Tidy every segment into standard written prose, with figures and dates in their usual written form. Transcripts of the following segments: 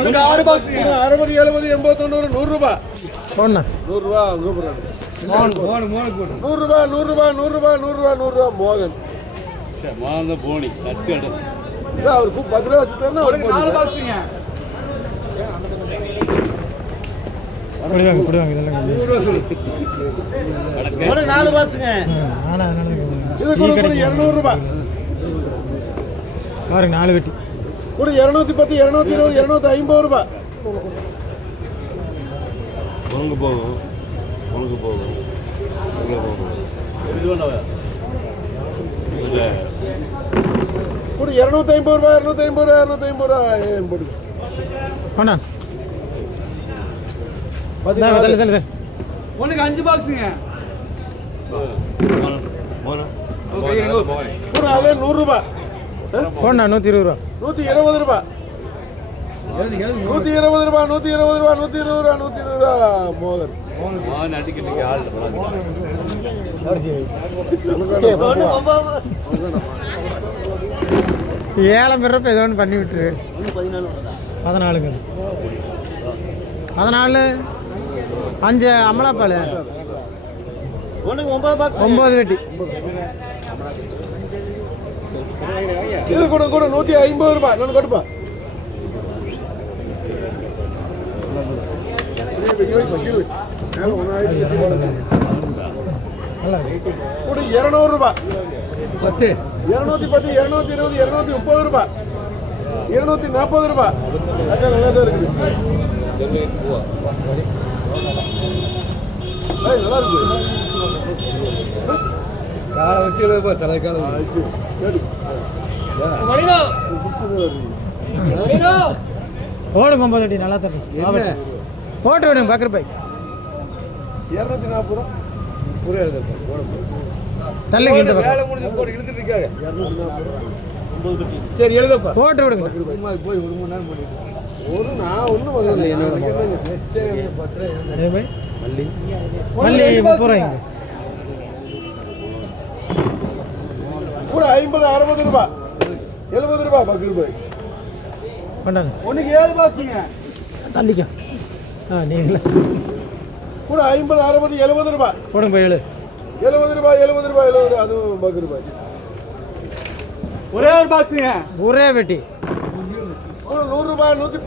உனக்கு 6 பாக்ஸ் 60 70 80 90 100 ரூபாய் போண்ணா 100 ரூபாய் அங்க போறாங்க 100 ரூபாய் 100 ரூபாய் 100 ரூபாய் 100 ரூபாய் 100 ரூபாய் மோகன் மாந்த போனி கட்டு எடு அவருக்கு 10 ரூபாய் வச்சுட்டாருன்னா அவருக்கு 4 பாக்ஸ்ங்க போடுவாங்க இதெல்லாம் 100 ரூபாய் சொல்லு உனக்கு 4 பாக்ஸ்ங்க ஆனா இது கூட 200 ரூபாய் பாருங்க 4 வெட்டி கூட 210 220 250 ரூபாய் உனக்கு போகும் உனக்கு போகும் இங்கே போகும் இது வேண்டாம் கூட 250 ரூபாய் 250 ரூபாய் 250 ரூபாய் போடுங்க போண்ணா உனக்கு 5 பாக்ஸுங்க அதே 100 ரூபாய் போண்ணா 120 ரூபா 120 ரூபாய் 120 ரூபாய் 120 ரூபாய் 120 ரூபாய் 120 ரூபாய் மோகன் அடிக்கிறதுக்கு ஆள் ஏழம் பேர் ஏதோ ஒன்று பண்ணி விட்டுரு 14 14 5 அமலாப்பால் 9 வெட்டி இது கூட கூட 150 ரூபாய் நான் கொடுப்பா கூட 200 ரூபாய் 210 220 230 ரூபாய் 240 ரூபாய் நல்லா தான் இருக்குது நல்லா இருக்கு காலை வச்சு சில காலம் ஓடும் 9 வெட்டி நல்லா தரணும் போட்டு விடுங்க பக்கர் பைக் 240 ரூபா புரியாது தள்ளி கிட்ட வேலை முடிஞ்சு போட்டு இழுத்துட்டு இருக்காங்க சரி எழுதப்பா போட்டு விடுங்க போய் ஒரு 3 நேரம் போட்டு ஒரு நான் ஒன்றும் பண்ணல மல்லி மல்லி 30 ரூபாய்ங்க கூட 50 60 ரூபாய் 70 ரூபாய் பக்கர் பாய் கொண்டாங்க உனக்கு 7 பாக்ஸுங்க தள்ளிக்க நீங்களே கூட 50 60 70 ரூபாய் போடுங்க போய் 70 ரூபாய் 70 ரூபாய் 70 ரூபாய் அதுவும் பக்கர் பாய் ஒரே ஒரு பாக்ஸுங்க ஒரே வெட்டி கூட 100 ரூபாய் 100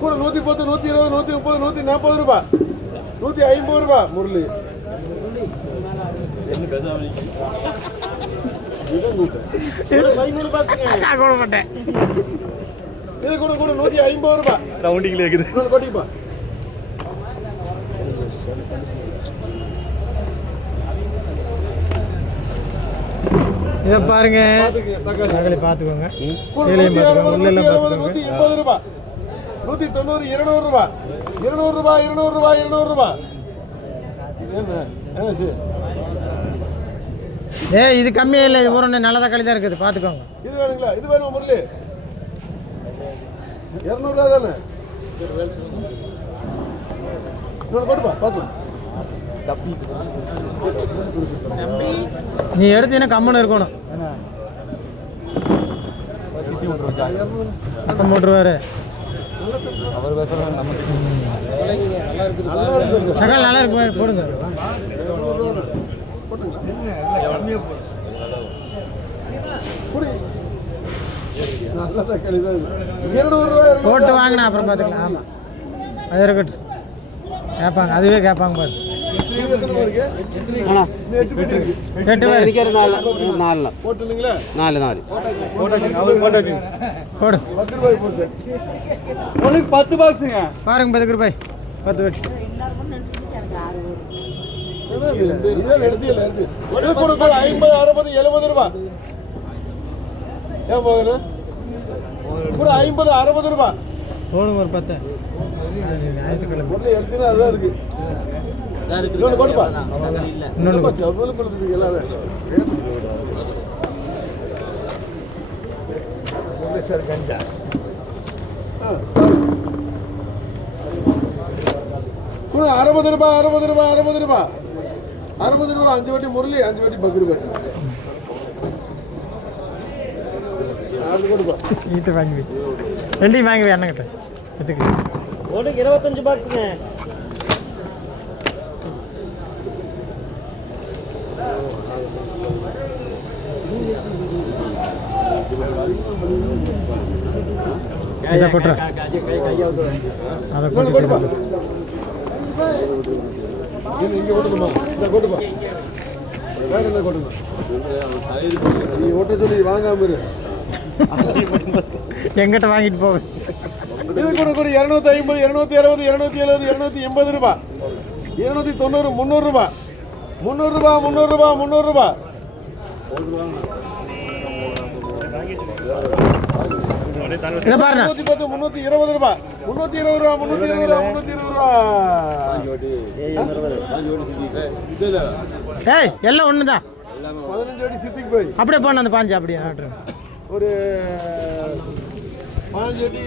கூட 110 120 130 140 ரூபாய் 150 ரூபாய் முரளி இது கூட கூட 150 ரூபாய் ரவுண்டிங்ல இருக்குது கொட்டிப்பா இதை பாருங்க தக்காளி பார்த்துக்கோங்க 180 ரூபாய் 190 200 ரூபாய் 200 ரூபாய் 200 ரூபாய் 200 ரூபாய் இது என்ன இது கம்மியே இல்லை இது ஒரு நல்ல தக்காளி தான் இருக்குது பார்த்துக்கோங்க இது வேணுங்களா இது வேணுமா முரளி 200 ரூபா தானே கொடுப்பா பார்க்கலாம் நீ எடுத்தீங்கன்னா கம்மனு இருக்கணும் 3 ரூபா தக்காளி நல்லா இருக்கு போடுங்க நல்ல தக்காளி தான் இது 200 ரூபாய் போட்டு வாங்கினா அப்புறம் பார்த்துக்கலாம் ஆமாம் அது இருக்கட்டும் கேட்பாங்க அதுவே கேட்பாங்க பாரு 8 பேர் 4 போட்டுங்களா 4 போடு 10 ரூபாய் போட்டு உனக்கு 10 பாக்ஸுங்க பாருங்க 10 ரூபாய் 10 வெட்டி இதெல்லாம் எடுத்து இது கூட 50 60 70 ரூபாய் ஏன் போகணும் கூட 50 60 ரூபாய் போடுங்க ஒரு 10 ஞாயிற்றுக்கிழமை எடுத்தீங்கன்னா அதான் இருக்கு இன்னொன்று கொடுப்பா இன்னொன்று செவ்வளவு கொடுக்குது எல்லாமே கஞ்சா கூட 60 ரூபாய் 60 ரூபாய் 60 ரூபாய் 60 ரூபாய் 5 வாட்டி முரளி 5 வாட்டி பக்கு ரூபாய் கொடுப்பா சீட்டு வாங்கி ரெண்டையும் வாங்கி எண்ணங்கிட்ட வச்சுக்க. ஒன்றுக்கு 25 பாக்ஸுங்க. இதை கொட்டுறேன். அதை கொடுப்பா. கொட்டு. இங்கே ஓட்டணுமா? இதை கொட்டுப்பா. வேற என்ன கொட்டணும்? நீ ஓட்ட சொல்லி வாங்காம இரு. எங்கிட்ட வாங்கிட்டு போவேன். இது கூட 250, 260, 270, 280 ரூபா, 290, 300 ரூபா, 300 ரூபா, 300 ரூபா, 300 ரூபா. இதை பாருங்க. 310, 320 ரூபா, 320 ரூபா, 320 ரூபா, 320 ரூபா. ஏய் எல்லாம் ஒன்று தான். 15 அடி சித்திக்கு போய் அப்படியே போன அந்த பாஞ்சு அப்படியே ஒரு 5 அடி